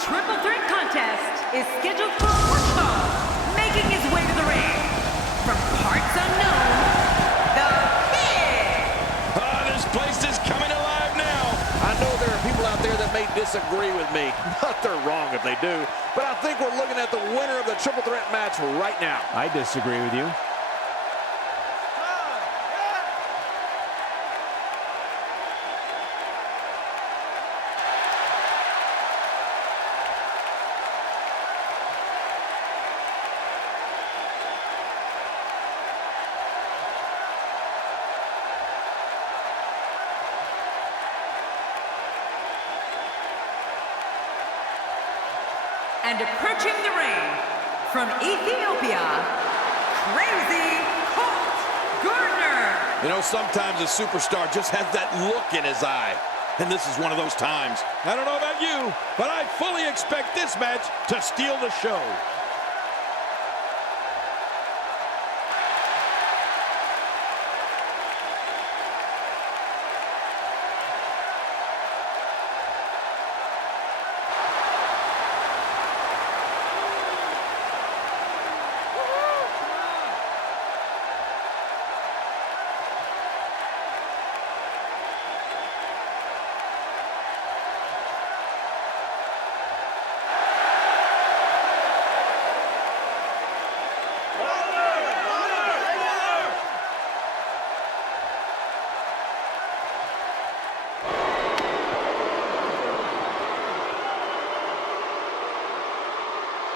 triple threat contest is scheduled for one fall, making his way to the ring. From parts unknown, the Kid. This place is coming alive now. I know there are people out there that may disagree with me, but they're wrong if they do. But I think we're looking at the winner of the triple threat match right now. I disagree with you. And approaching the ring, from Ethiopia, Crazy Colt Gardner. You know, sometimes a superstar just has that look in his eye. And this is one of those times. I don't know about you, but I fully expect this match to steal the show.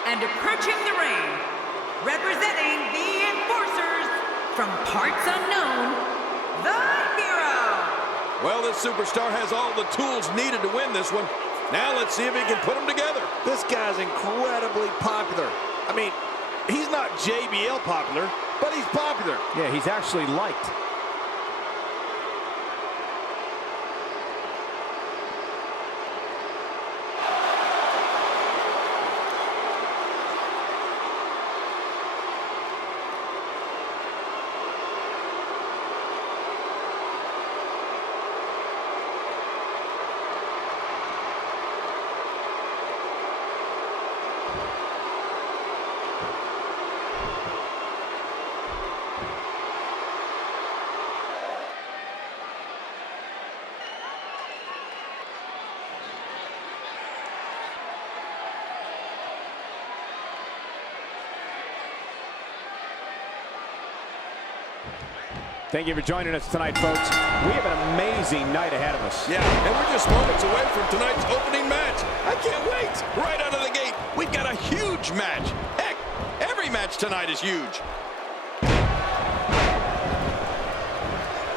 And approaching the ring, representing the Enforcers, from parts unknown, the Hero. Well, this superstar has all the tools needed to win this one. Now let's see if he can put them together. This guy's incredibly popular. I mean, he's not JBL popular, but he's popular. Yeah, he's actually liked. Thank you for joining us tonight, folks. We have an amazing night ahead of us. Yeah, and we're just moments away from tonight's opening match. I can't wait. Right out of the gate, we've got a huge match. Heck, every match tonight is huge.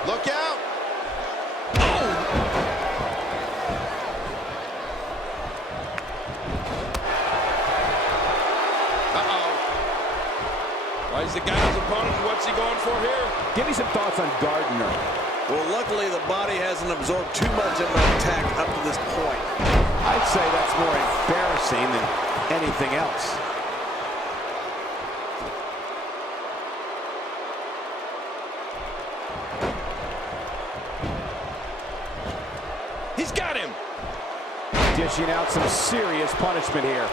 Look out. Oh! Uh-oh. Why is the guy his opponent? What's he going for here? Give me some thoughts on Gardner. Well, luckily the body hasn't absorbed too much of an attack up to this point. I'd say that's more embarrassing than anything else. He's got him. Dishing out some serious punishment here.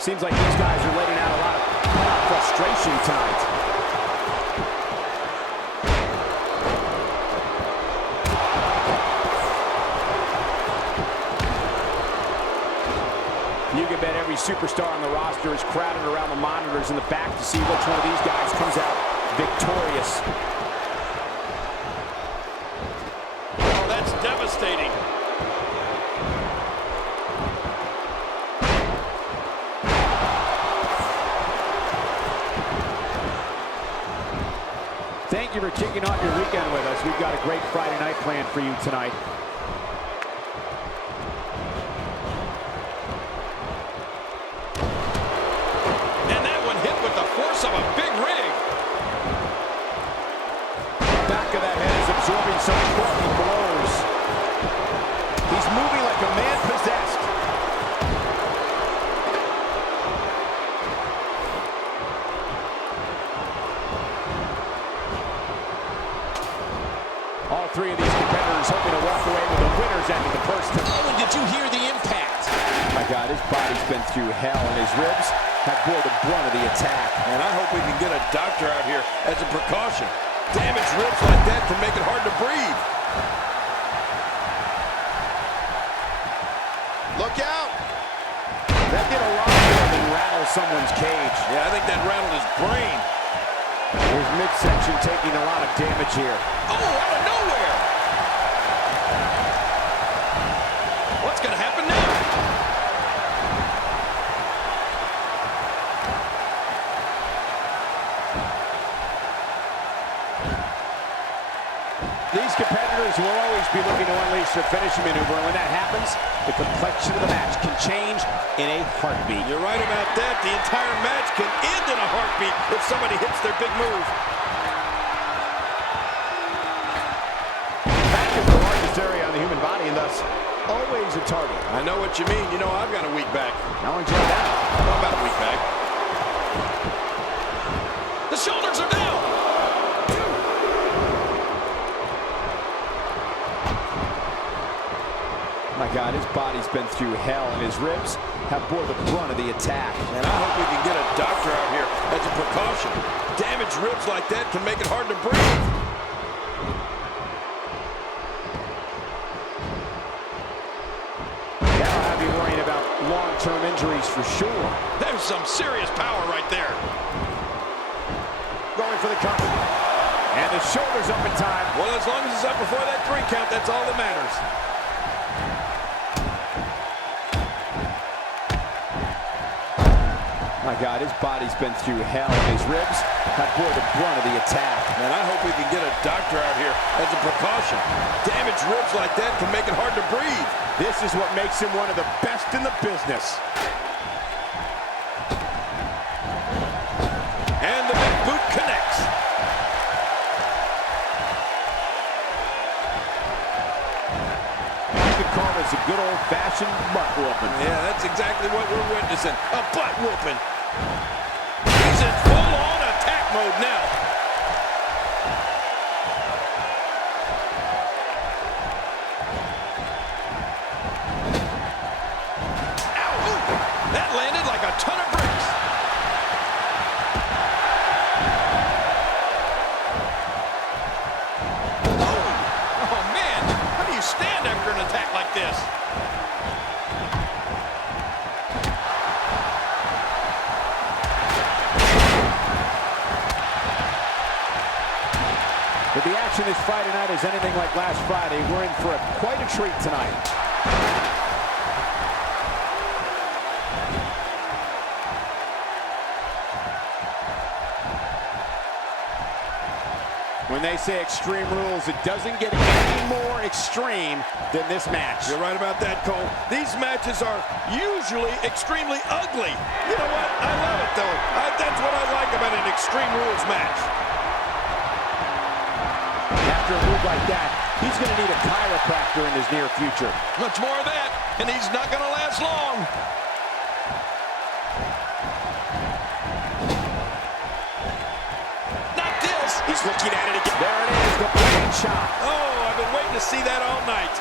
Seems like these guys are letting out a lot of frustration tonight. You can bet every superstar on the roster is crowded around the monitors in the back to see which one of these guys comes out victorious. Oh, that's devastating. Thank you for kicking off your weekend with us. We've got a great Friday night planned for you tonight. And that one hit with the force of a big rig. Back of that head is absorbing some quality blows. He's moving like a man possessed. through hell, and his ribs have bore the brunt of the attack. And I hope we can get a doctor out here as a precaution. Damaged ribs like that can make it hard to breathe. Look out! That did a lot more than rattle someone's cage. Yeah, I think that rattled his brain. His midsection taking a lot of damage here. Oh, out of nowhere! What's going to happen now? These competitors will always be looking to unleash their finishing maneuver, and when that happens, the complexion of the match can change in a heartbeat. You're right about that. The entire match can end in a heartbeat if somebody hits their big move. Back is the largest area on the human body, and thus always a target. I know what you mean. You know I've got a weak back. Now enjoy that. How about a weak back? The shoulders are down. My God, his body's been through hell, and his ribs have bore the brunt of the attack. And I hope we can get a doctor out here as a precaution. Damaged ribs like that can make it hard to breathe. That'll have you worrying about long-term injuries for sure. There's some serious power right there. Going for the cover. And the shoulder's up in time. Well, as long as it's up before that 3 count, that's all that matters. My God, his body's been through hell, and his ribs have bore the brunt of the attack. And I hope we can get a doctor out here as a precaution. Damaged ribs like that can make it hard to breathe. This is what makes him one of the best in the business. And the big boot connects. You could call this a good old-fashioned butt whooping. Yeah, that's exactly what we're witnessing. A butt whooping. He's in full-on attack mode now. Ow! Ooh, that landed like a ton of bricks. Oh, man. How do you stand after an attack like this? If the action this Friday night is anything like last Friday, we're in for quite a treat tonight. When they say extreme rules, it doesn't get any more extreme than this match. You're right about that, Cole. These matches are usually extremely ugly. You know what? I love it, though. That's what I like about an Extreme Rules match. After a move like that, he's going to need a chiropractor in his near future. Much more of that, and he's not going to last long. Not this. He's looking at it again. There it is, the brain shot. Oh, I've been waiting to see that all night.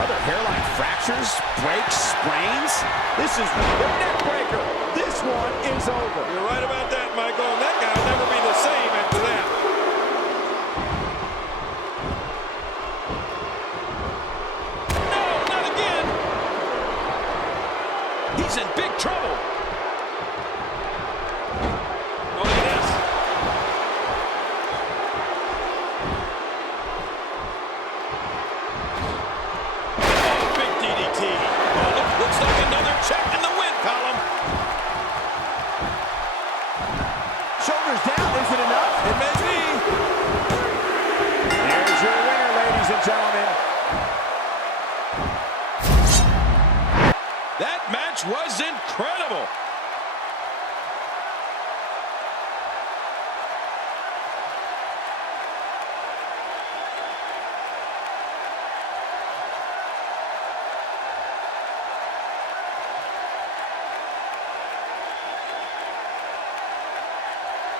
Other hairline fractures, breaks, sprains. This is the neck breaker. This one is over. You're right about that, Michael, and that guy will never be the same after that. No, not again. He's in big trouble. Oh, look at this. Oh, big DDT. Oh, looks like another check in the win column. Shoulders down, is it enough? It may be. There's your winner, ladies and gentlemen. That match was incredible.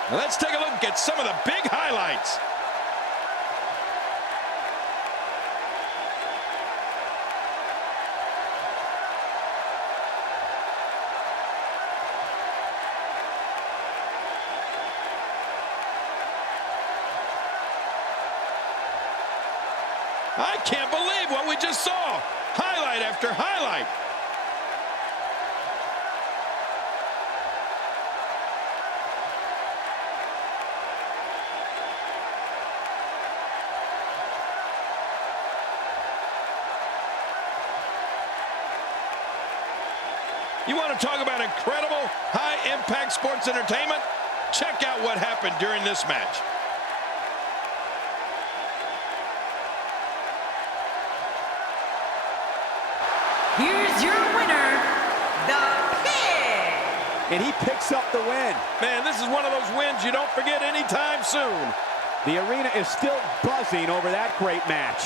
Now let's take a look at some of the big highlights. I can't believe what we just saw. Highlight after highlight. You want to talk about incredible, high-impact sports entertainment? Check out what happened during this match. Here's your winner, The Pig. And he picks up the win. Man, this is one of those wins you don't forget anytime soon. The arena is still buzzing over that great match.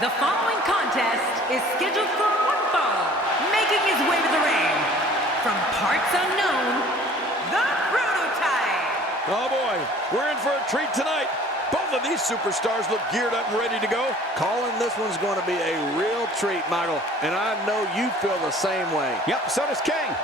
The following contest is scheduled for one fall, making his way to the ring. From parts unknown, the Prototype. Oh boy, we're in for a treat tonight. Both of these superstars look geared up and ready to go. Calling this one's going to be a real treat, Michael, and I know you feel the same way. Yep, so does King.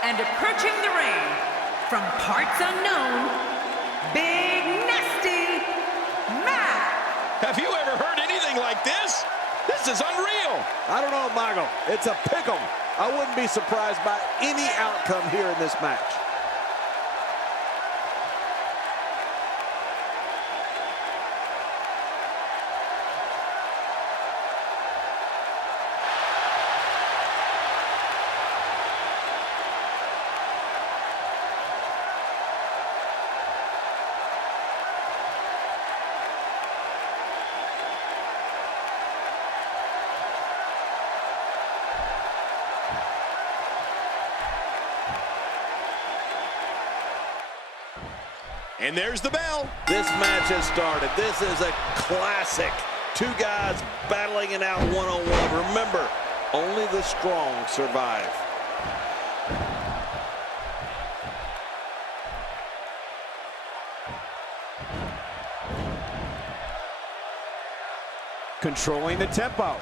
And approaching the ring, from parts unknown, Big Nasty Matt. Have you ever heard anything like this? This is unreal. I don't know, Michael. It's a pick'em. I wouldn't be surprised by any outcome here in this match. And there's the bell. This match has started. This is a classic. Two guys battling it out one-on-one. Remember, only the strong survive. Controlling the tempo.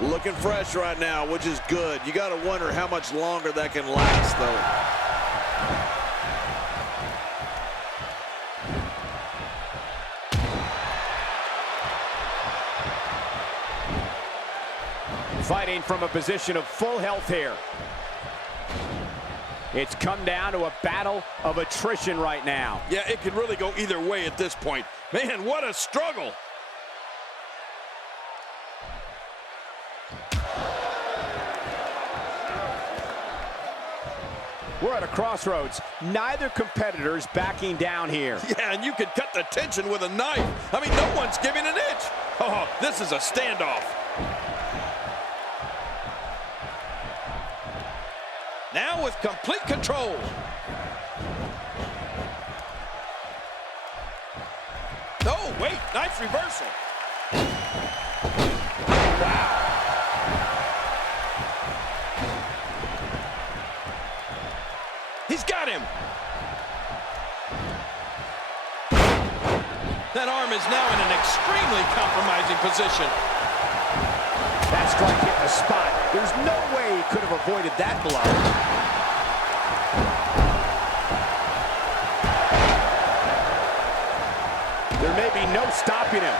Looking fresh right now, which is good. You got to wonder how much longer that can last, though. Fighting from a position of full health here. It's come down to a battle of attrition right now. Yeah, it could really go either way at this point. Man, what a struggle. We're at a crossroads. Neither competitor's backing down here. Yeah, and you can cut the tension with a knife. I mean, no one's giving an inch. Oh, this is a standoff. Now with complete control. Oh, wait, nice reversal. Wow. He's got him. That arm is now in an extremely compromising position. That strike hit the spot. There's no way he could have avoided that blow. There may be no stopping him.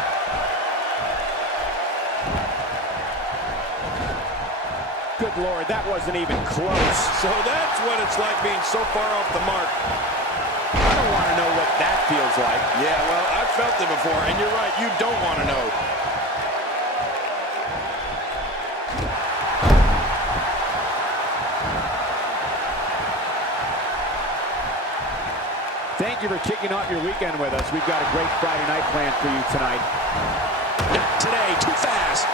Good Lord, that wasn't even close. So that's what it's like being so far off the mark. I don't want to know what that feels like. Yeah, well, I've felt it before, and you're right, you don't want to know. Thank you for kicking off your weekend with us. We've got a great Friday night planned for you tonight. Not today, too fast.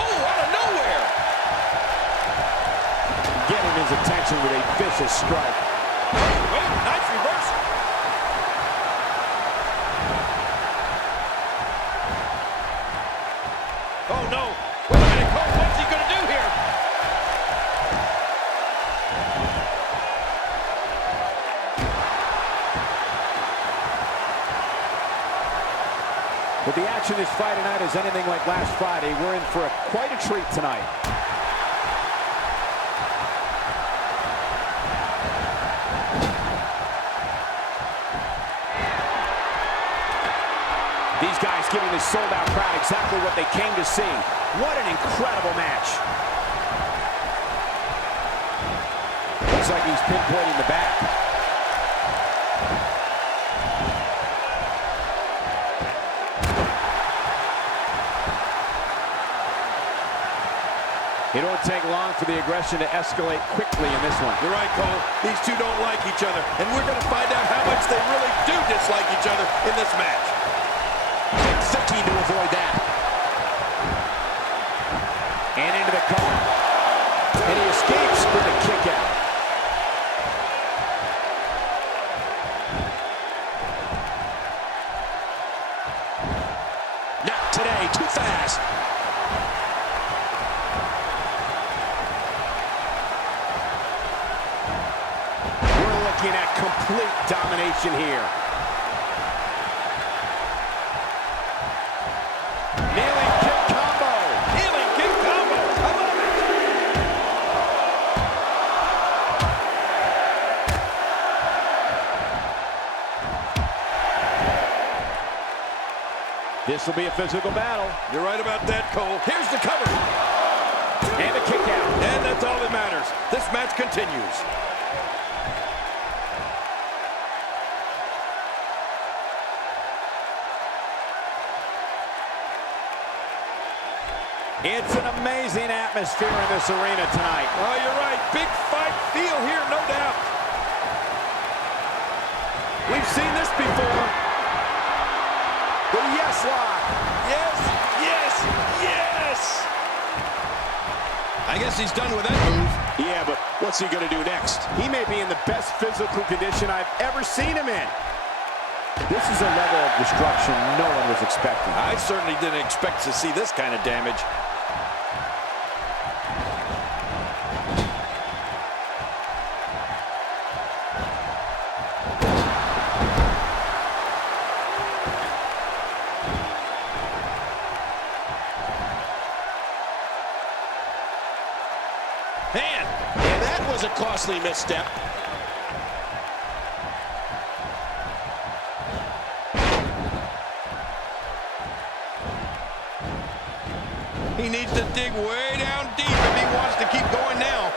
Oh, out of nowhere! Getting his attention with a vicious strike. Wait, nice reversal. Oh, no. Wait a minute, Cole, what's he going to do here? If the action this Friday night is anything like last Friday, we're in for quite a treat tonight. These guys giving this sold-out crowd exactly what they came to see. What an incredible match. Looks like he's pinpointing the back. It won't take long for the aggression to escalate quickly in this one. You're right, Cole. These two don't like each other, and we're going to find out how much they really do dislike each other in this match. Thinking to avoid that. And into the cover. And he escapes with a kick out. Not today, too fast. We're looking at complete domination here. Nailing kick combo. Healing kick combo. I love it. This will be a physical battle. You're right about that, Cole. Here's the cover. And a kick out. And that's all that matters. This match continues. It's an amazing atmosphere in this arena tonight. Oh, you're right. Big fight feel here, no doubt. We've seen this before. The yes lock. Yes, yes, yes. I guess he's done with that move. Yeah, but what's he going to do next? He may be in the best physical condition I've ever seen him in. This is a level of destruction no one was expecting. I certainly didn't expect to see this kind of damage. Man, and that was a costly misstep. He needs to dig way down deep if he wants to keep going now.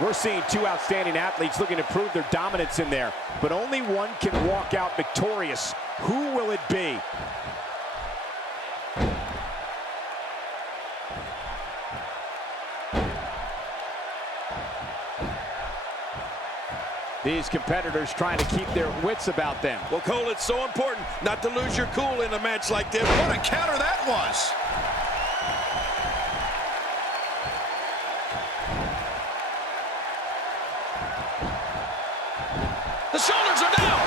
We're We're seeing two outstanding athletes looking to prove their dominance in there, but only one can walk out victorious. Who will it be? These competitors trying to keep their wits about them. Well, Cole, it's so important not to lose your cool in a match like this. What a counter that was. The shoulders are down.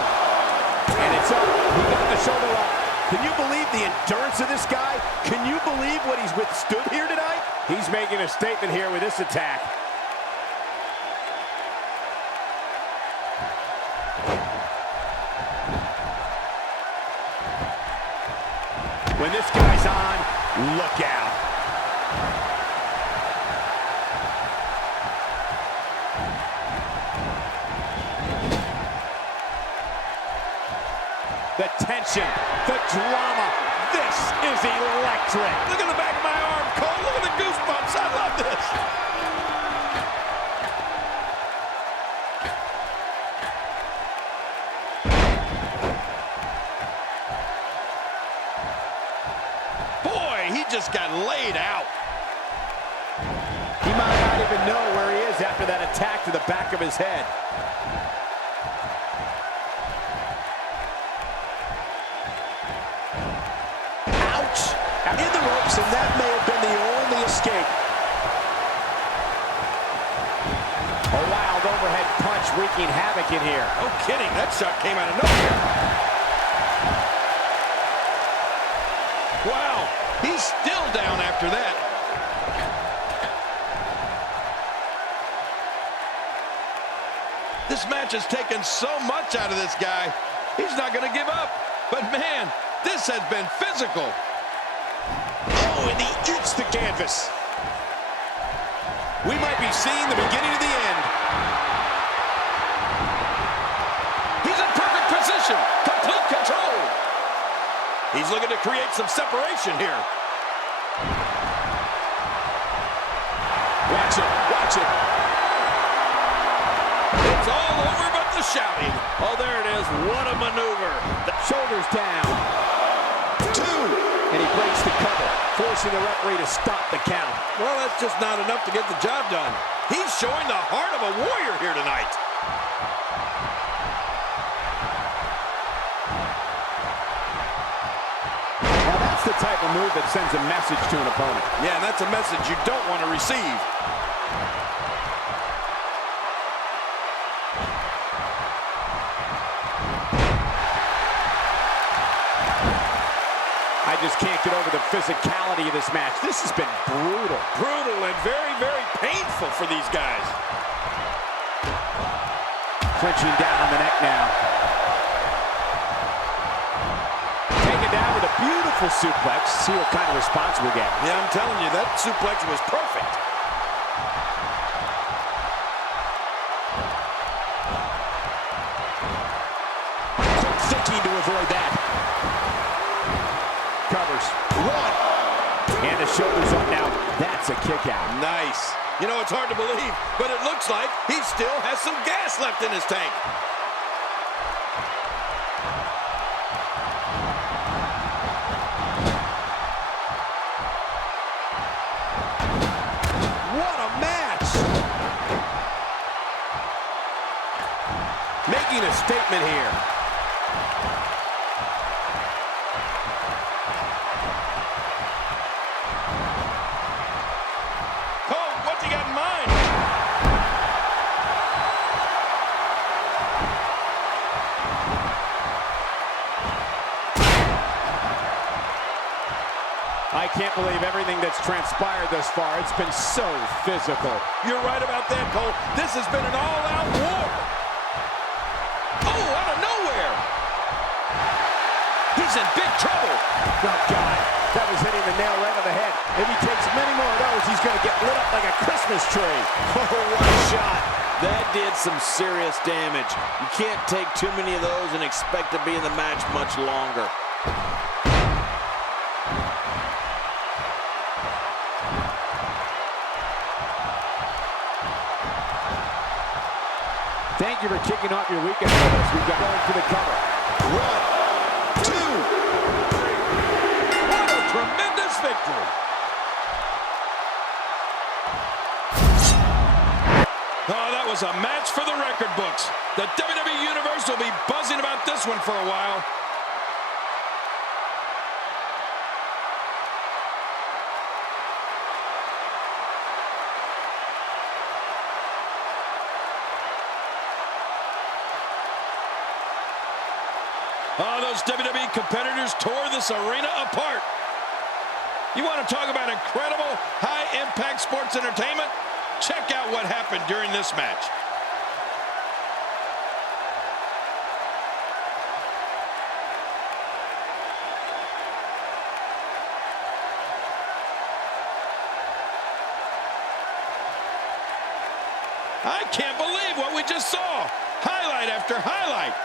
And it's up. He got the shoulder up. Can you believe the endurance of this guy? Can you believe what he's withstood here tonight? He's making a statement here with this attack. When this guy's on, look out. The tension, the drama, this is electric. Look at the back of my arm, Cole. Look at the goosebumps. I love this. He just got laid out. He might not even know where he is after that attack to the back of his head. Ouch! In the ropes, and that may have been the only escape. A wild overhead punch wreaking havoc in here. No kidding, that shot came out of nowhere. Wow, he's still down after that. This match has taken so much out of this guy. He's not going to give up. But man, this has been physical. Oh, and he eats the canvas. We might be seeing the beginning of the end. He's in perfect position. Complete control. He's looking to create some separation here. Watch it, watch it. It's all over but the shouting. Oh, there it is. What a maneuver. The shoulders down. 2. And he breaks the cover, forcing the referee to stop the count. Well, that's just not enough to get the job done. He's showing the heart of a warrior here tonight. Now that's the type of move that sends a message to an opponent. Yeah, and that's a message you don't want to receive. I just can't get over the physicality of this match. This has been brutal. Brutal and very, very painful for these guys. Clinching down on the neck now. Taken down with a beautiful suplex. See what kind of response we get. Yeah, I'm telling you, that suplex was perfect. Quick thinking to avoid that. Covers. 1. And the shoulders up now. That's a kick out. Nice. You know, it's hard to believe, but it looks like he still has some gas left in his tank. What a match! Making a statement here. Cole, what's he got in mind? I can't believe everything that's transpired thus far. It's been so physical. You're right about that, Cole. This has been an all-out war. Oh, out of nowhere. He's in big trouble. Oh, God. That was hitting the nail right on the head. If he takes many more of those, he's going to get lit up like a Christmas tree. Oh, what a shot. That did some serious damage. You can't take too many of those and expect to be in the match much longer. you for kicking off your weekend with us. We've got going to the cover. 1, 2, 3. What a tremendous victory. Oh, that was a match for the record books. The WWE Universe will be buzzing about this one for a while. Oh, those WWE competitors tore this arena apart. You want to talk about incredible high-impact sports entertainment? Check out what happened during this match. I can't believe what we just saw. Highlight after highlight.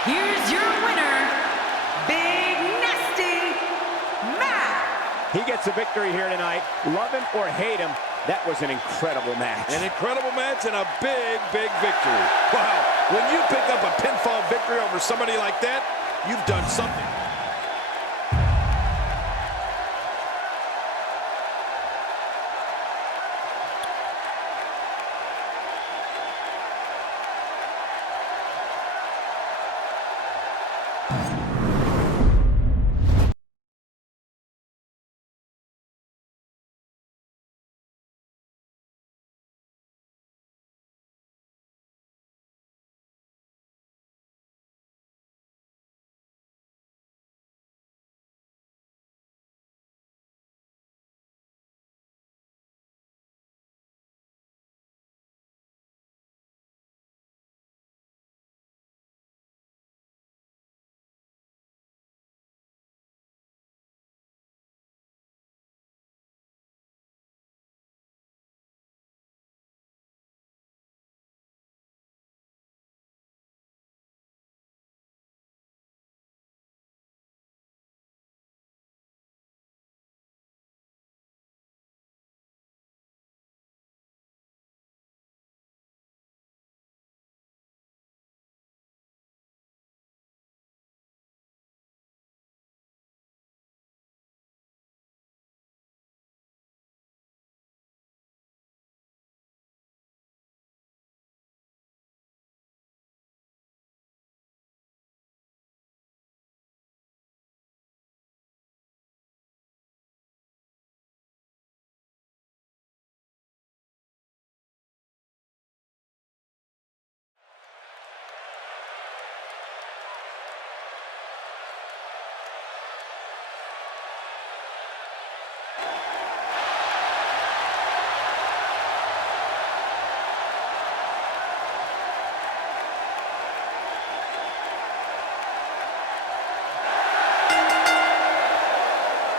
Here's your winner, Big Nasty Matt. He gets a victory here tonight. Love him or hate him, that was an incredible match. An incredible match and a big, big victory. Wow, when you pick up a pinfall victory over somebody like that, you've done something.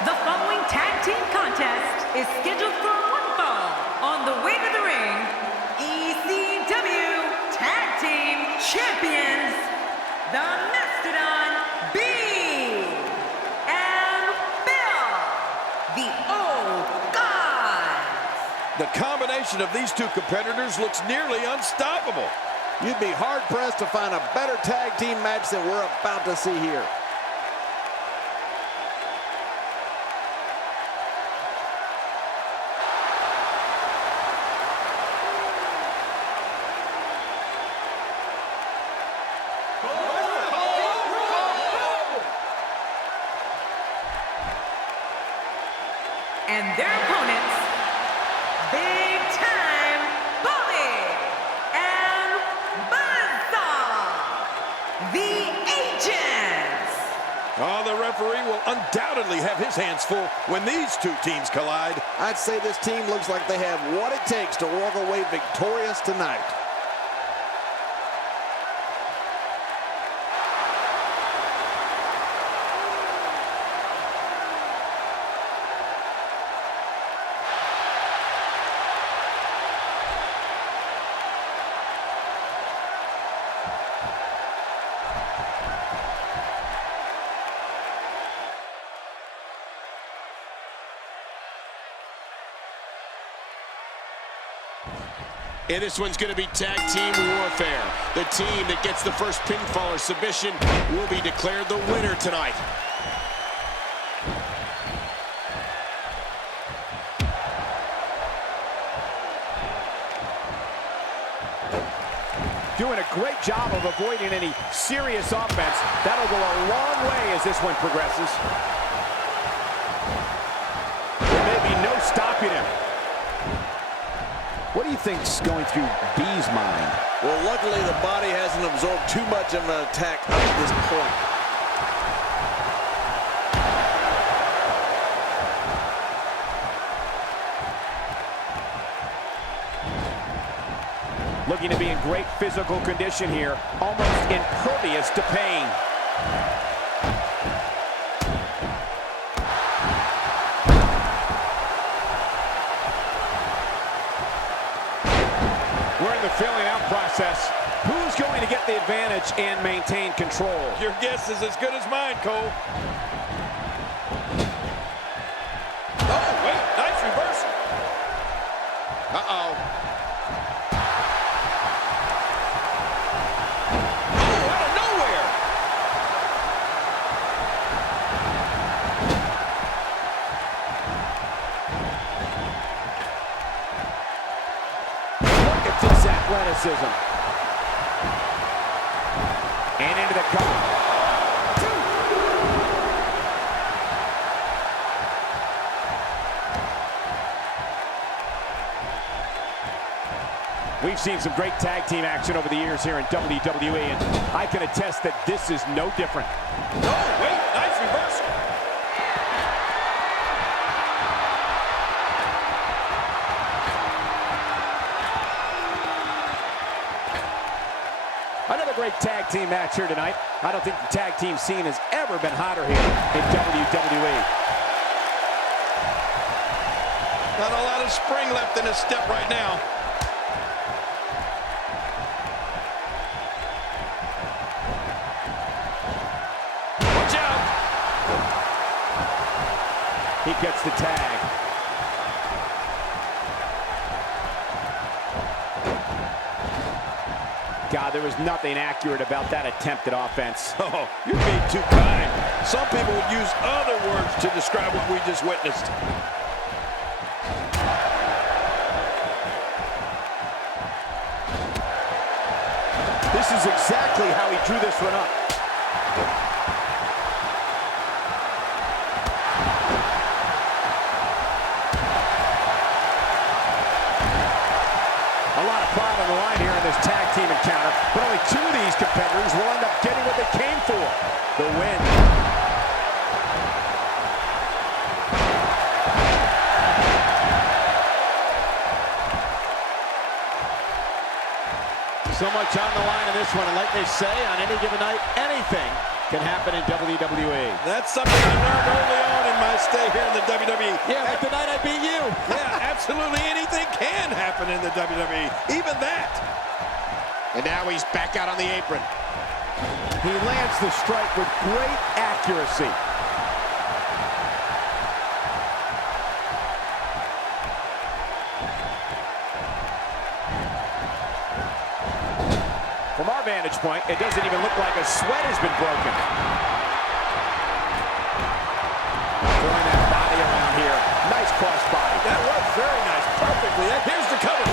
The following tag team contest is scheduled for one fall. On the way to the ring, ECW Tag Team Champions, the Mastodon B and Bill, the Old Gods. The combination of these two competitors looks nearly unstoppable. You'd be hard-pressed to find a better tag team match than we're about to see here. And their opponents, Big Time Bully and Buzzsaw, the Agents. Oh, the referee will undoubtedly have his hands full when these two teams collide. I'd say this team looks like they have what it takes to walk away victorious tonight. And this one's going to be tag team warfare. The team that gets the first pinfall or submission will be declared the winner tonight. Doing a great job of avoiding any serious offense. That'll go a long way as this one progresses. There may be no stopping him. What do you think's going through B's mind? Well, luckily the body hasn't absorbed too much of an attack up to this point. Looking to be in great physical condition here, almost impervious to pain. We're in the filling out process. Who's going to get the advantage and maintain control? Your guess is as good as mine, Cole. Oh, wait, nice reversal. Uh-oh. Athleticism. And into the cover. We've seen some great tag team action over the years here in WWE, and I can attest that this is no different. Oh, wait, nice reversal. Another great tag team match here tonight. I don't think the tag team scene has ever been hotter here in WWE. Not a lot of spring left in his step right now. Watch out! He gets the tag. God, there was nothing accurate about that attempted offense. Oh, you're being too kind. Some people would use other words to describe what we just witnessed. This is exactly how he drew this one up. A lot of pride on the line here in this tag team encounter, but only two of these competitors will end up getting what they came for, the win. So much on the line in this one, and like they say, on any given night, anything can happen in WWE. That's something I learned early on in my stay here in the WWE. Yeah, like the night I beat you. Yeah, absolutely anything can happen in the WWE, even that. And now he's back out on the apron. He lands the strike with great accuracy. From our vantage point, it doesn't even look like a sweat has been broken. Throwing that body around here. Nice cross body. That was very nice, perfectly. Here's the cover.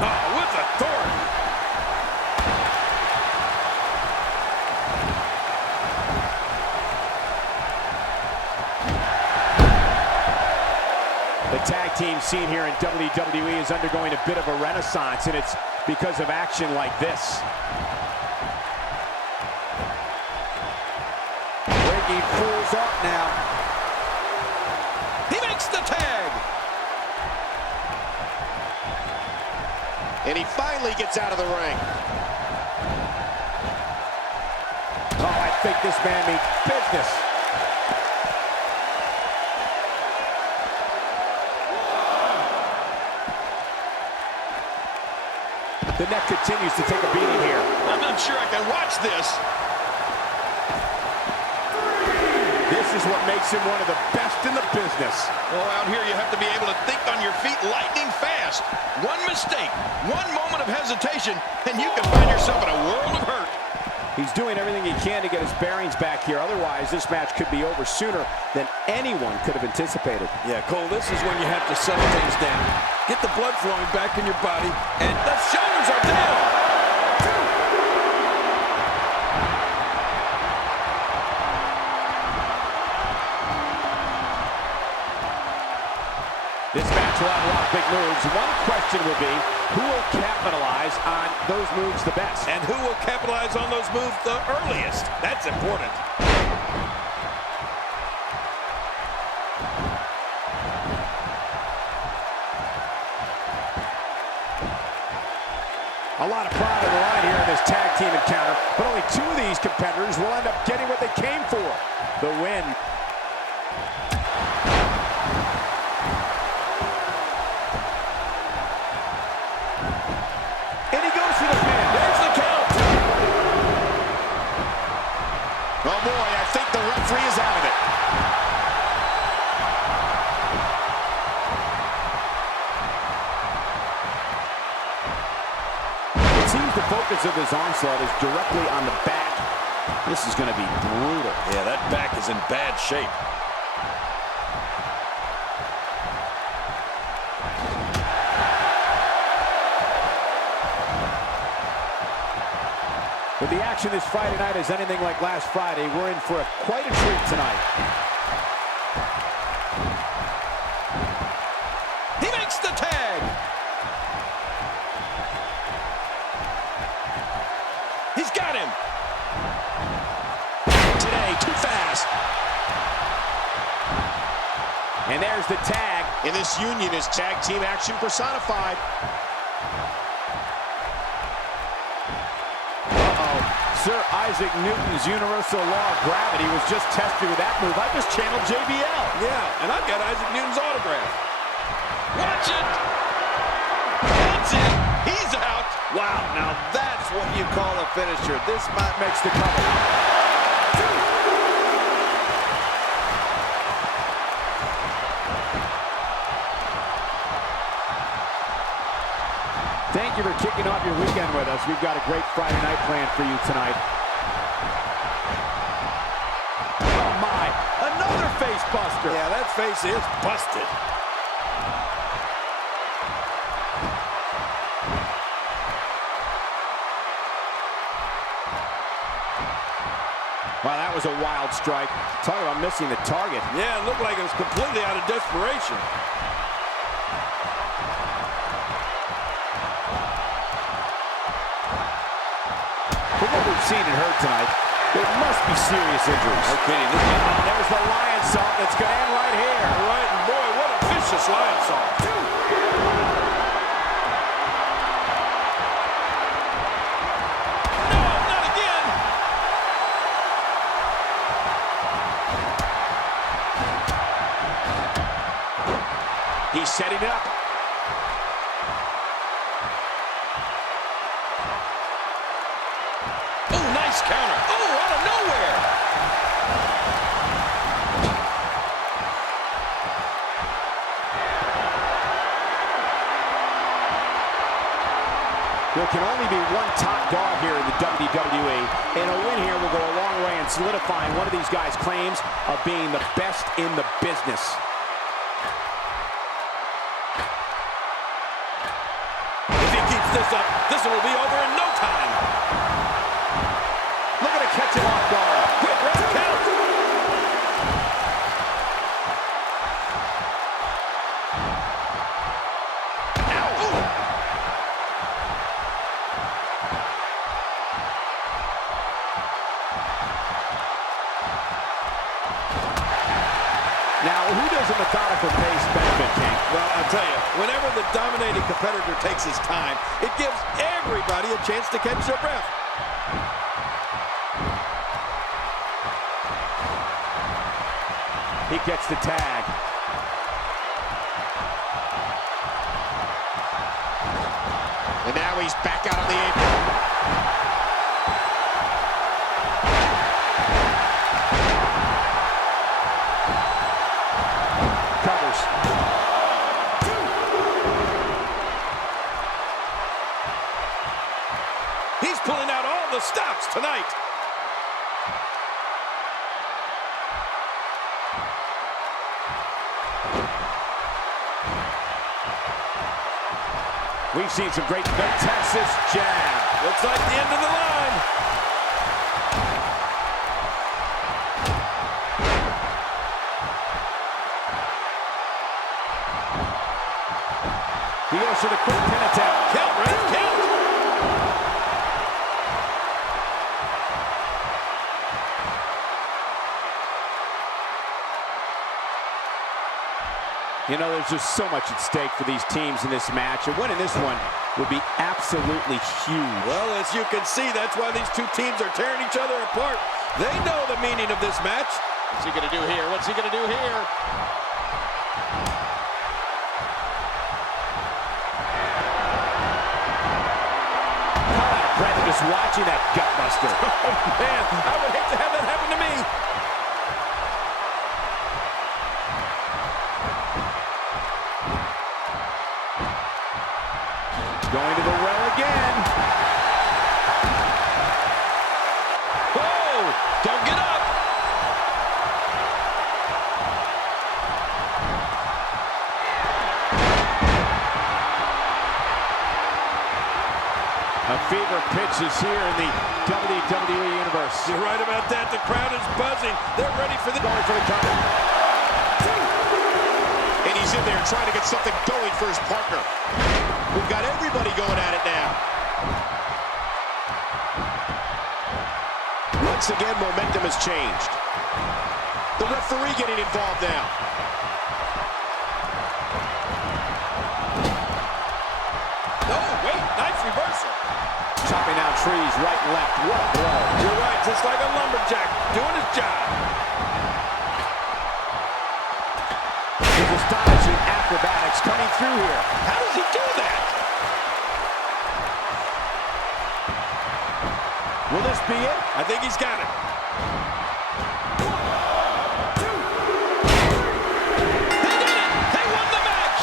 Oh, with authority. The tag team scene here in WWE is undergoing a bit of a renaissance, and it's because of action like this. Breaking fools up now. He makes the tag. And he finally gets out of the ring. Oh, I think this man means business. The neck continues to take a beating here. I'm not sure I can watch this. This is what makes him one of the best in the business. Well, out here you have to be able to think on your feet lightning fast. One mistake, one moment of hesitation, and you can find yourself in a world of hurt. He's doing everything he can to get his bearings back here. Otherwise, this match could be over sooner than anyone could have anticipated. Yeah, Cole, this is when you have to settle things down. Get the blood flowing back in your body, and the shoulders are down. This match will have a lot of big moves. One question will be, who will capitalize on those moves the best? And who will capitalize on those moves the earliest? That's important. A lot of pride on the line here in this tag team encounter, but only two of these competitors will end up getting what they came for, the win. And he goes for the pin. There's the count. Oh boy, I think the referee is out of it. It seems the focus of his onslaught is directly on the back. This is going to be brutal. Yeah, that back is in bad shape. If the action this Friday night is anything like last Friday, we're in for quite a treat tonight. He makes the tag. He's got him. Today, too fast. And there's the tag. In this union is tag team action personified. Sir Isaac Newton's universal law of gravity was just tested with that move. I just channeled JBL. Yeah, and I've got Isaac Newton's autograph. Watch it. That's it. He's out. Wow, now that's what you call a finisher. This might Makes the cover. Thank you for kicking off your weekend with us. We've got a great Friday night planned for you tonight. Oh my, another face buster. Yeah, that face is busted. Wow, that was a wild strike. Talk about missing the target. Yeah, it looked like it was completely out of desperation. From what we've seen and heard tonight, there must be serious injuries. Okay, There's the lion salt that's going to end right here. right, and boy, what a vicious lion salt. No, not again. He's setting up. Oh, nice counter. Oh, out of nowhere. There can only be one top dog here in the WWE, and a win here will go a long way in solidifying one of these guys' claims of being the best in the business. If he keeps this up, this one will be over in no time. Look at it catch him off guard. Quick, ref count. Now, who does a methodical pace benefit, King? Well, I'll tell you, whenever the dominating competitor takes his time, it gives everybody a chance to catch their breath. He gets the tag. And now he's back out on the apron. He's pulling out all the stops tonight. We've seen some great Texas jab. Looks like the end of the line. He goes for the quick pin attempt. Count, right? Count. You know, there's just so much at stake for these teams in this match, and winning this one would be absolutely huge. Well, as you can see, that's why these two teams are tearing each other apart. They know the meaning of this match. What's he going to do here? What's he going to do here? Brandon just watching that gutbuster. Oh, man, I would hate to have that happen to me. Going to the well again. Whoa, don't get up. A fever pitch is here in the WWE Universe. You're right about that. The crowd is buzzing. They're ready for the... Going for the cover. And he's in there trying to get something going for his partner. We've got everybody going at it now. Once again, momentum has changed. The referee getting involved now. Oh, wait, nice reversal. Chopping down trees right and left. What a blow. You're right, just like a lumberjack doing his job. His astonishing acrobatics coming through here. How does he do that? Will this be it? I think he's got it. They did it! They won the match!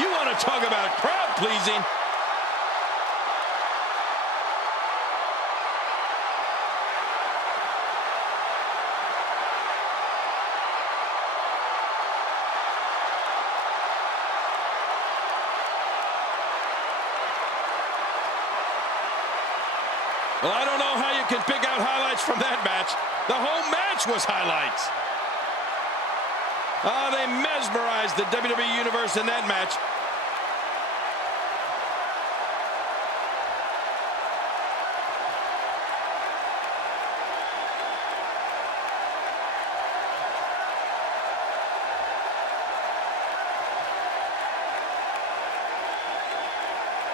You want to talk about crowd pleasing? Well, I don't know how you can pick out highlights from that match. The whole match was highlights. They mesmerized the WWE Universe in that match.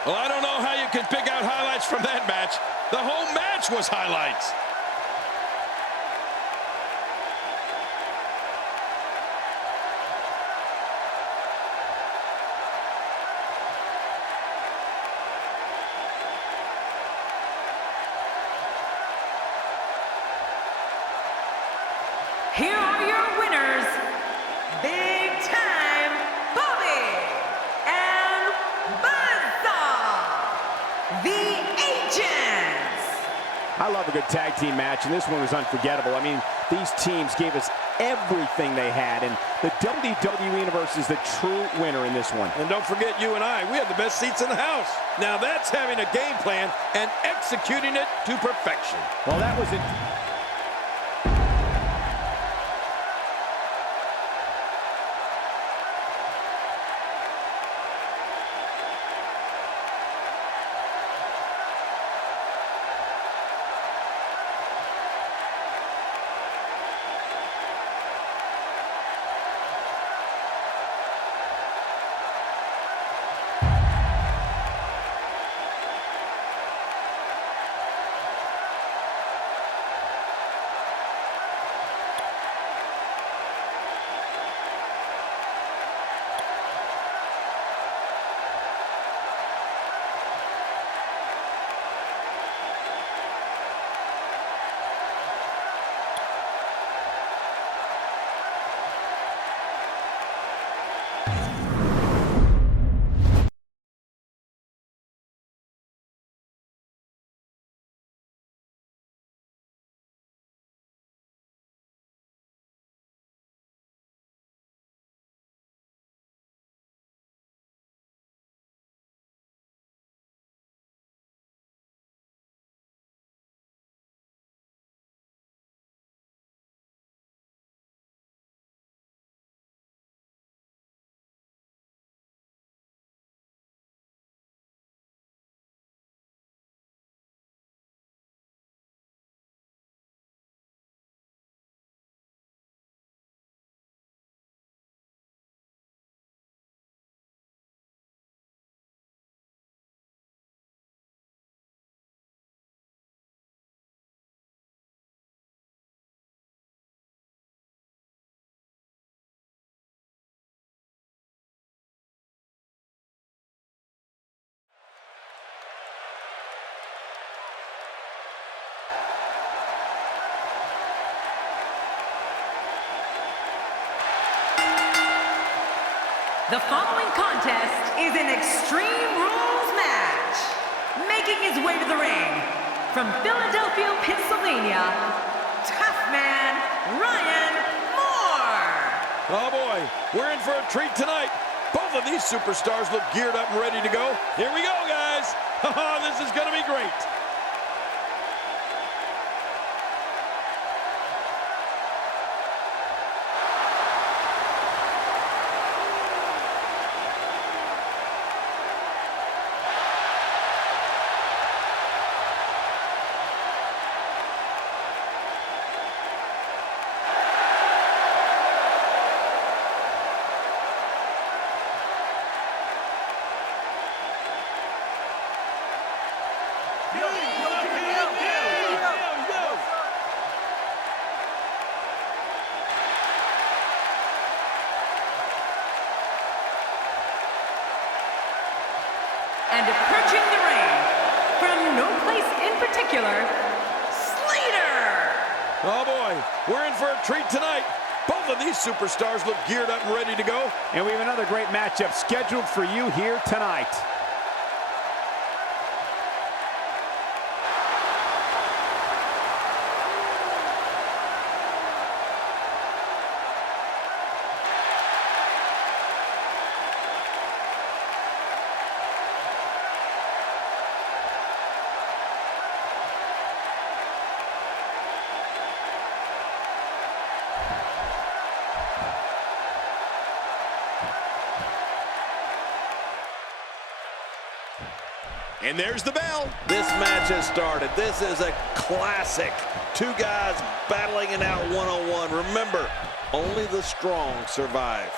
Well, I don't know how you can pick out highlights from that match. The whole match was highlights. Here are your winners, Big Time Bobby and Buzzsaw, the Agents. I love a good tag team match, and this one was unforgettable. I mean, these teams gave us everything they had, and the WWE Universe is the true winner in this one. And don't forget, you and I, we have the best seats in the house. Now that's having a game plan and executing it to perfection. Well, that was it. The following contest is an Extreme Rules match. Making his way to the ring, from Philadelphia, Pennsylvania, Tough Man Ryan Moore. Oh boy, we're in for a treat tonight. Both of these superstars look geared up and ready to go. Here we go, guys. This is going to be great. And approaching the ring, from no place in particular, Slater! Oh boy, we're in for a treat tonight. Both of these superstars look geared up and ready to go. And we have another great matchup scheduled for you here tonight. And there's the bell. This match has started. This is a classic. Two guys battling it out one-on-one. Remember, only the strong survive.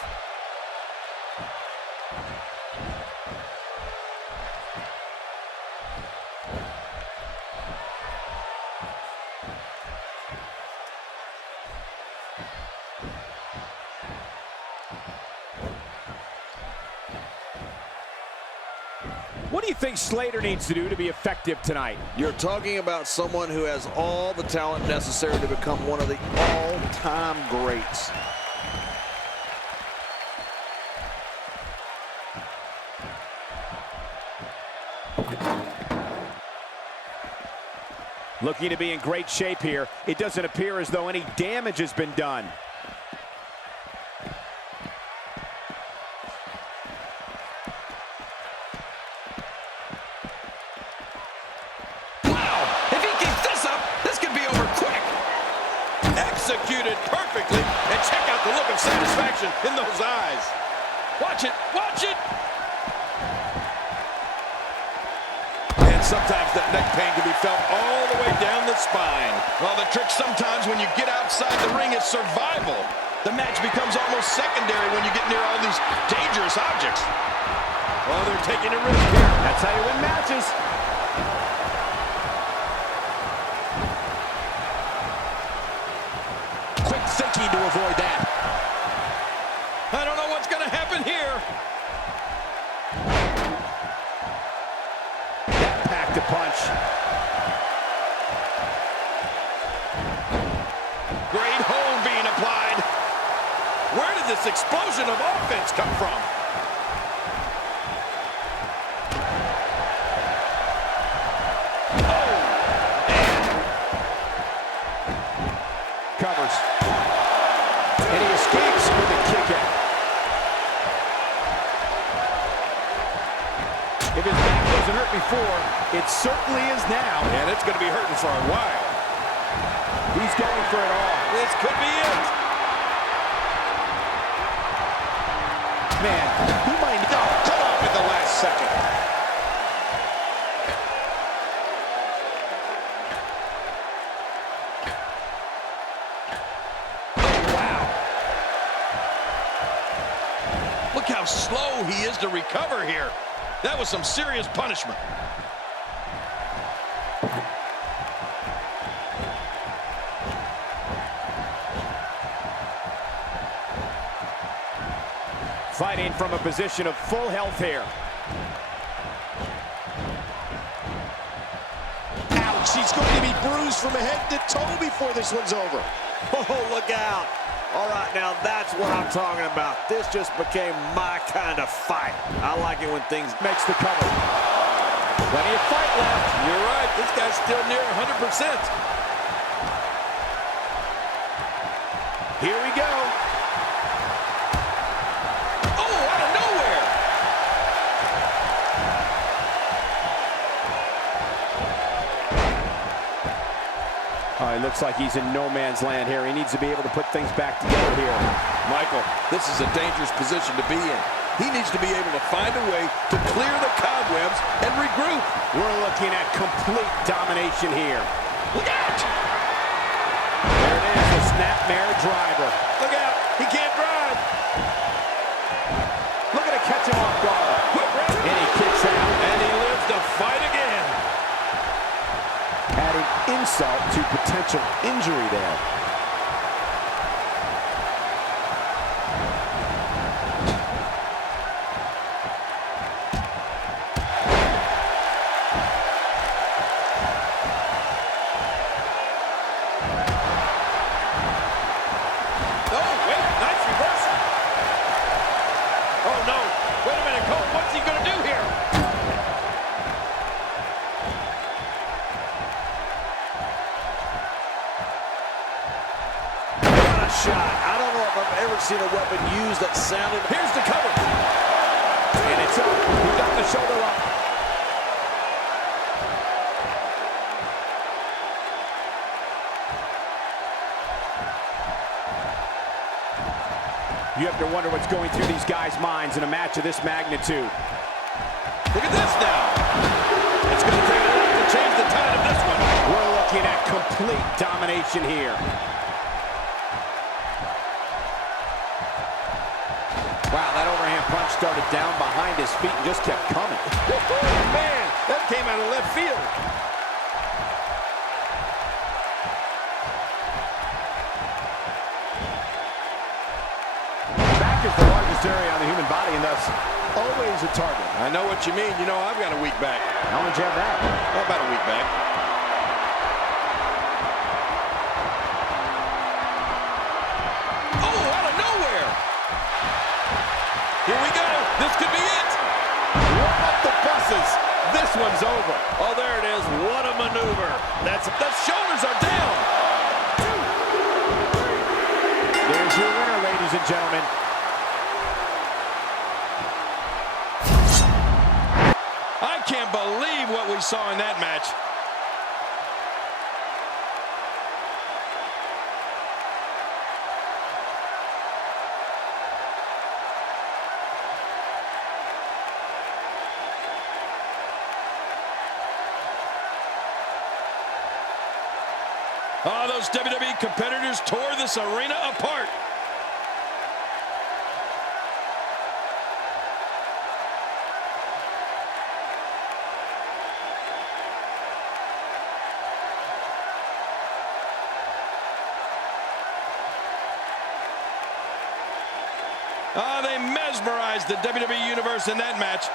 What do you think Slater needs to do to be effective tonight? You're talking about someone who has all the talent necessary to become one of the all-time greats. Looking to be in great shape here. It doesn't appear as though any damage has been done. Executed perfectly, and check out the look of satisfaction in those eyes. Watch it, watch it. And sometimes that neck pain can be felt all the way down the spine. Well, the trick sometimes when you get outside the ring is survival. The match becomes almost secondary when you get near all these dangerous objects. Oh, they're taking a risk here. That's how you win matches. Thinking to avoid that. I don't know what's going to happen here. That packed a punch. Great hold being applied. Where did this explosion of offense come from? Oh, Covers. And he escapes with a kick out. If his back wasn't hurt before, it certainly is now. and it's going to be hurting for a while. He's going for it all. This could be it. Man, he might not Cut off at the last second. Look how slow he is to recover here. That was some serious punishment. fighting from a position of full health here. Ouch, he's going to be bruised from head to toe before this one's over. Oh, look out. All right, now that's what I'm talking about. This just became my kind of fight. I like it when things Makes the cover. Plenty of fight left. You're right. This guy's still near 100%. Here we go. Oh, out of nowhere. It looks like he's in no man's land here. He needs to be able to put things back together here. Michael, this is a dangerous position to be in. He needs to be able to find a way to clear the cobwebs and regroup. We're looking at complete domination here. Look out! There it is, the snapmare driver. Look out! He can't drive! Look at it catch him off guard. And he kicks out. And he lives to fight again. Adding insult to potential injury there. Shot. I don't know if I've ever seen a weapon used that sounded. Here's the cover. And it's up. He got the shoulder up. You have to wonder what's going through these guys' minds in a match of this magnitude. Look at this now. It's going to take a lot to change the tide of this one. We're looking at complete domination here. Wow, that overhand punch started down behind his feet and just kept coming. Man, that came out of left field. Back is the largest area on the human body and thus always a target. I know what you mean. You know, I've got a weak back. How long did you have that? How about a weak back? Oh, out of nowhere. Here we go. This could be it. Warm up the buses. This one's over. Oh, there it is. What a maneuver. The shoulders are down. There's your winner, ladies and gentlemen. I can't believe what we saw in that match. Oh, those WWE competitors tore this arena apart. Oh, they mesmerized the WWE Universe in that match.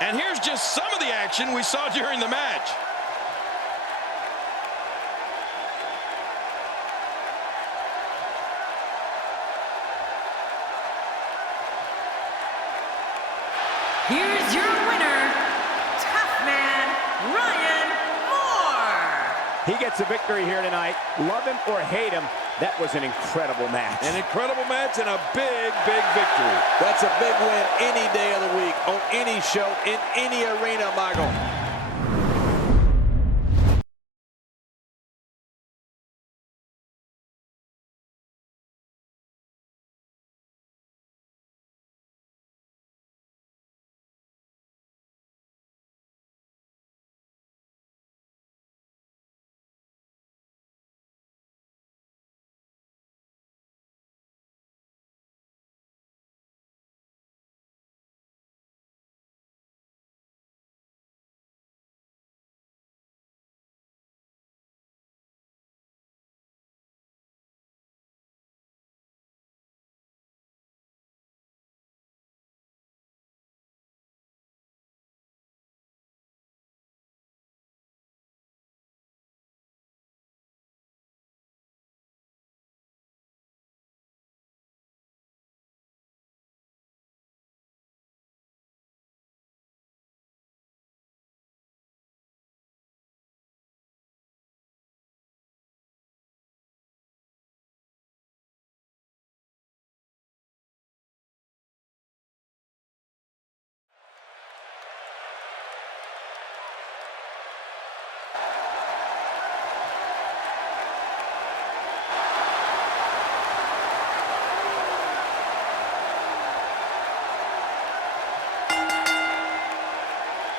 And here's just some of the action we saw during the match. Here's your winner, Tough Man Ryan Moore. He gets a victory here tonight. Love him or hate him, that was an incredible match. An incredible match and a big, big victory. That's a big win any day of the week, on any show, in any arena, Michael.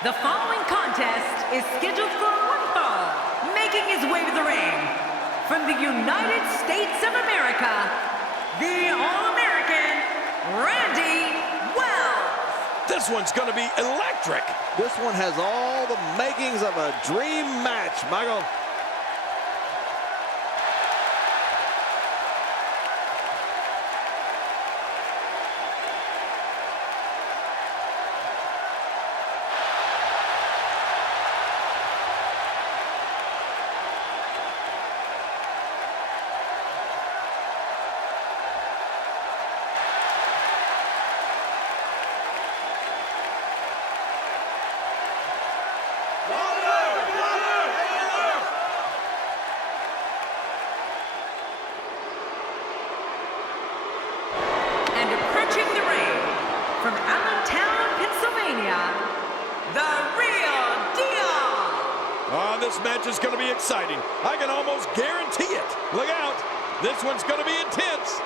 The following contest is scheduled for one fall. Making his way to the ring from the United States of America, the All-American Randy Wells. This one's going to be electric. This one has all the makings of a dream match, Michael. And approaching the ring from Allentown, Pennsylvania, the real deal. Oh, this match is going to be exciting. I can almost guarantee it. Look out. This one's going to be intense.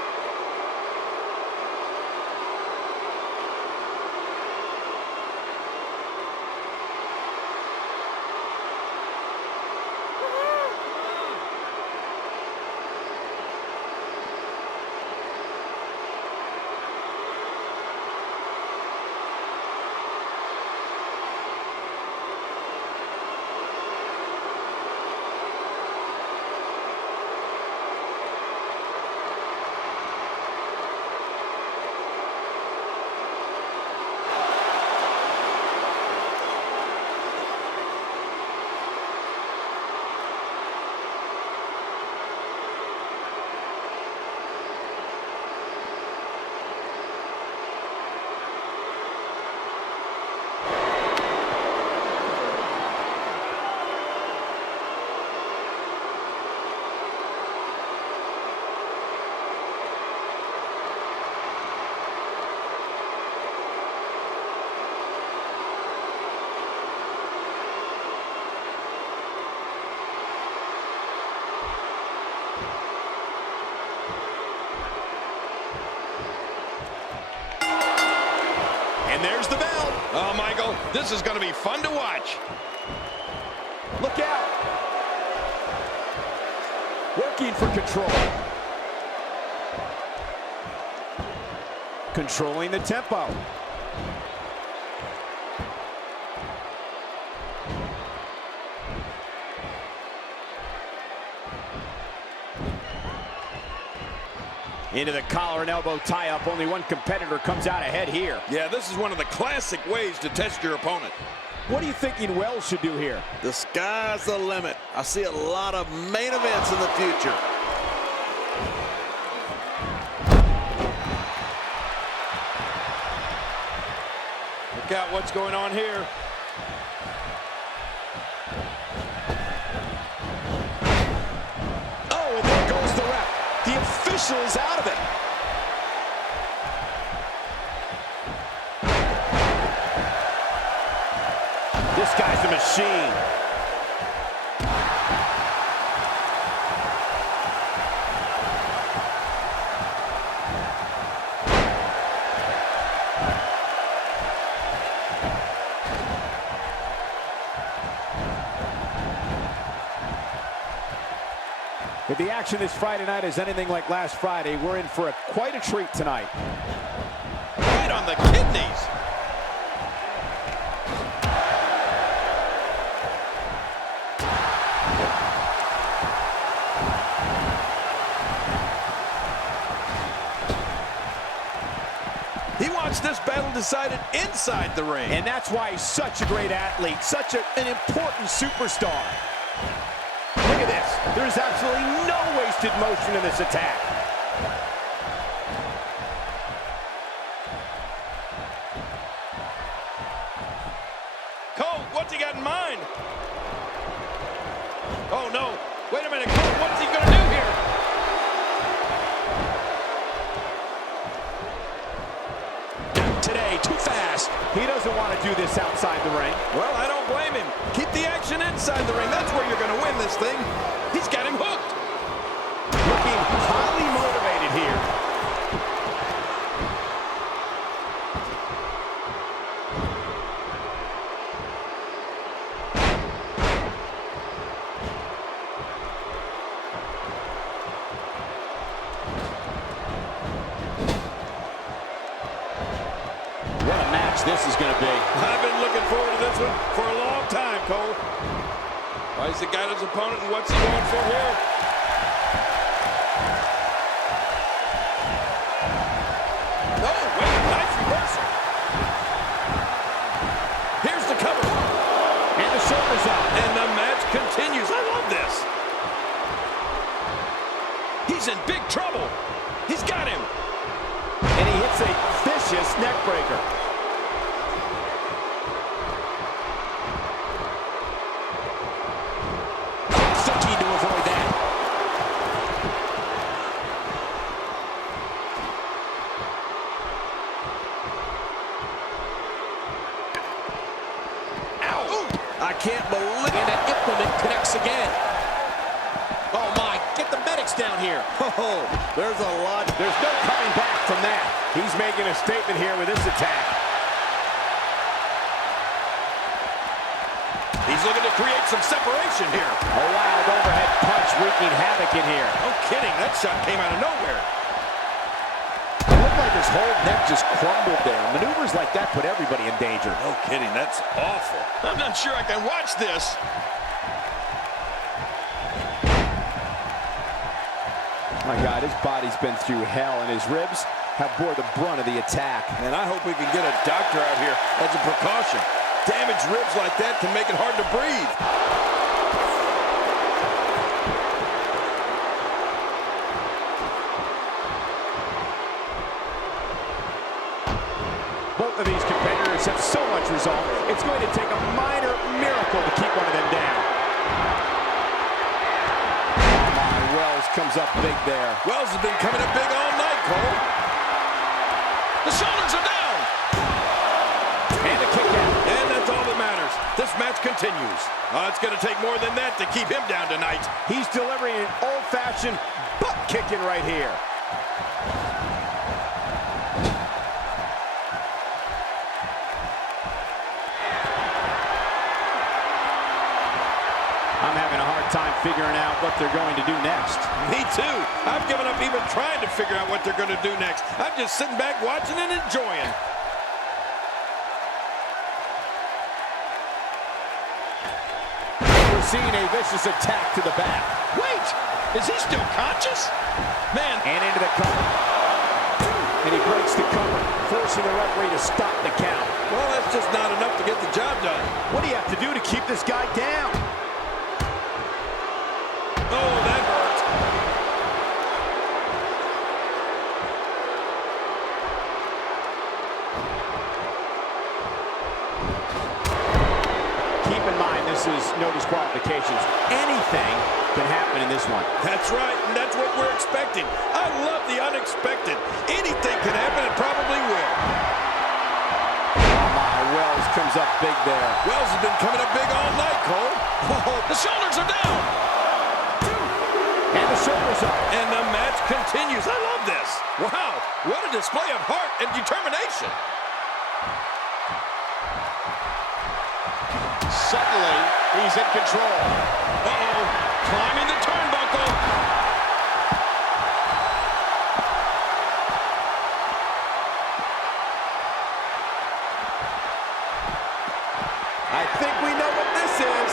And there's the bell. Oh, Michael, this is going to be fun to watch. Look out. Working for control. Controlling the tempo. Into the collar and elbow tie-up. Only one competitor comes out ahead here. Yeah, this is one of the classic ways to test your opponent. What are you thinking Wells should do here? The sky's the limit. I see a lot of main events in the future. Look out what's going on here. Oh, and there goes the ref. The official is out of it. This guy's a machine. If the action this Friday night is anything like last Friday, we're in for quite a treat tonight. Right on the kidneys. He wants this battle decided inside the ring. And that's why he's such a great athlete, such an important superstar. Look at this. There's absolutely no wasted motion in this attack. Cole, what's he got in mind? Oh, no. Wait a minute, Cole, what's he going to do here? Today, too fast. He doesn't want to do this outside the ring. Well, I don't blame him. Keep the action inside the ring. That's where you're going to win this thing. He's got him hooked. Looking highly motivated here. match this is going to be. I've been looking forward to this one for a long time, Cole. Why is he got his opponent, and what's he going for here? Oh, wait, nice reversal. Here's the cover. And the shoulders up. And the match continues. I love this. He's in big trouble. He's got him. And he hits a vicious neck breaker. So keen to avoid that. Ow. Ooh. I can't believe And that implement connects again. Oh, my. Get the medics down here. Oh, there's a lot. There's no coming back from that. He's making a statement here with this attack. He's looking to create some separation here. A wild overhead punch wreaking havoc in here. No kidding. That shot came out of nowhere. It looked like his whole neck just crumbled there. Maneuvers like that put everybody in danger. No kidding. That's awful. I'm not sure I can watch this. My God, his body's been through hell, and his ribs have bore the brunt of the attack. And I hope we can get a doctor out here as a precaution. Damaged ribs like that can make it hard to breathe. Both of these competitors have so much resolve, it's going to take a minor miracle to keep one of them down. Oh my, Wells comes up big there. Wells has been coming up big all night, Cole. The shoulders are down. And a kick out. And that's all that matters. This match continues. It's going to take more than that to keep him down tonight. He's delivering an old-fashioned butt kicking right here. I'm having a hard time figuring out what they're going to do next. Me too. I've given up even trying to figure out what they're going to do next. I'm just sitting back watching and enjoying. We're seeing a vicious attack to the back. Wait, is he still conscious? Man. And into the cover. And he breaks the cover, forcing the referee to stop the count. Well, that's just not enough to get the job done. What do you have to do to keep this guy down? Oh, that hurt. Keep in mind, this is no disqualifications. Anything can happen in this one. That's right, and that's what we're expecting. I love the unexpected. Anything can happen, and probably will. Oh my, Wells comes up big there. Wells has been coming up big all night, Cole. Oh, the shoulders are down. And the shoulders up. And the match continues. I love this. Wow, what a display of heart and determination. Suddenly, he's in control. Uh-oh, climbing the turnbuckle. I think we know what this is.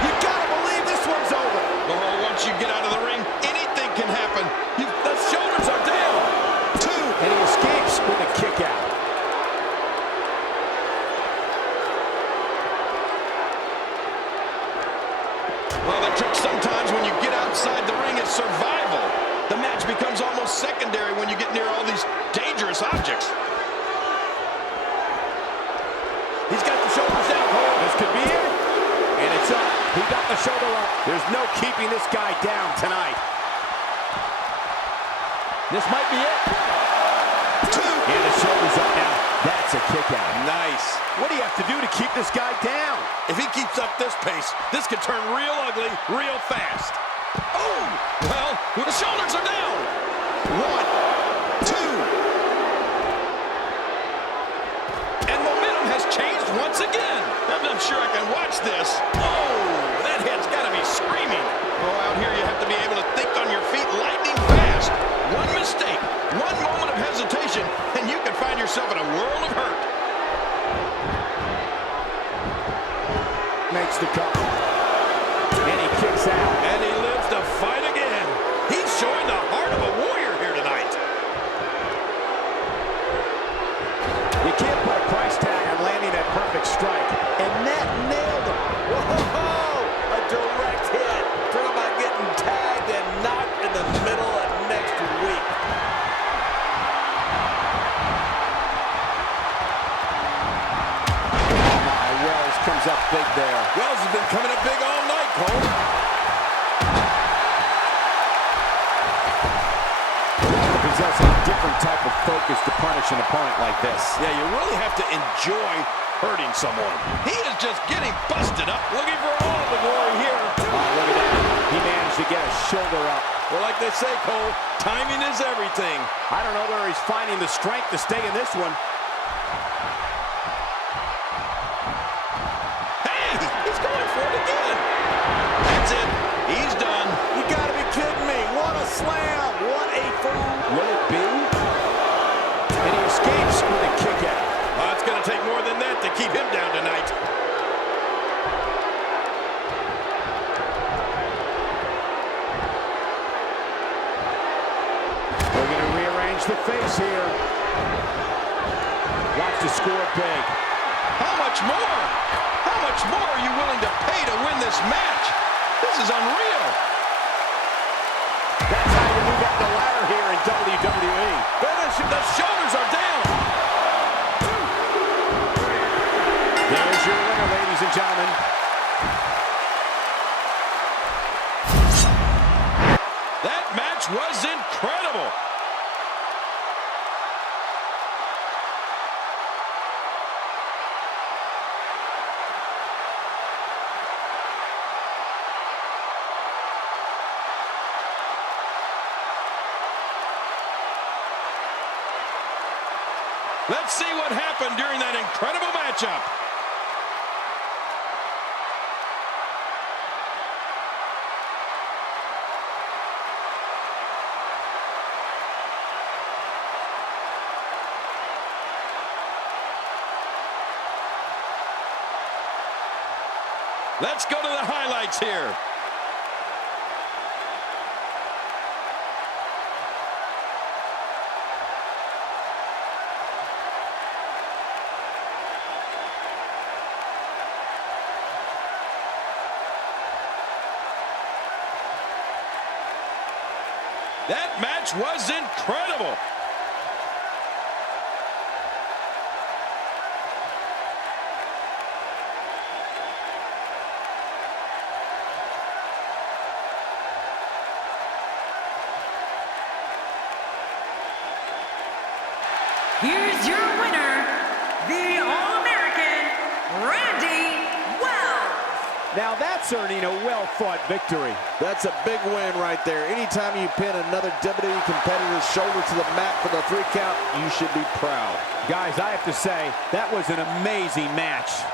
You gotta believe this one's over. Oh, once you get out of the ring, anything can happen. The shoulders are down. 2. And he escapes with a kick out. Well, the trick sometimes when you get outside the ring is survival. The match becomes almost secondary when you get near all these dangerous objects. He's got the shoulders down, Cole. This could be it. And it's up. He got the shoulder up. There's no keeping this guy down tonight. This might be it. 2. And the shoulder's up now. That's a kick out. Nice. What do you have to do to keep this guy down? If he keeps up this pace, this could turn real ugly real fast. Oh! Well, the shoulders are down. 1, 2. And momentum has changed once again. I'm not sure I can watch this. Oh, that head's got to be screaming. Oh, out here you have to be able to think on your feet lightning fast. One mistake, one moment of hesitation, and you can find yourself in a world of hurt. to cover. And he kicks out. And he lives to fight again. He's showing the heart of a warrior here tonight. You can't put a price tag on landing that perfect strike. And that nailed him. Whoa! A direct hit. Talk about getting tagged and knocked in the middle of next week. Oh my, Wells comes up big there. Wells has been coming up big all night, Cole. Possess a different type of focus to punish an opponent like this. Yeah, you really have to enjoy hurting someone. He is just getting busted up, looking for all the glory here. Oh, look at that. He managed to get a shoulder up. Well, like they say, Cole, timing is everything. I don't know where he's finding the strength to stay in this one. Hey, he's going for it again. That's it. He's done. You gotta be kidding me. What a slam. What a fool. Will it be? And he escapes with a kick out. Well, it's going to take more than that to keep him down tonight. We're going to rearrange the face here. Wants to score big. How much more? How much more are you willing to pay to win this match? This is unreal. That's how you move up the ladder here in WWE. Finish him. The shoulders are down. There's your winner, ladies and gentlemen. That match was incredible. Let's see what happened during that incredible matchup. Let's go to the highlights here. That match was incredible. Here's your winner, the All-American, Randy Wells. Now that's earning a well-fought victory. That's a big win right there. Anytime you pin another WWE competitor's shoulder to the mat for the 3 count, you should be proud. Guys, I have to say, that was an amazing match.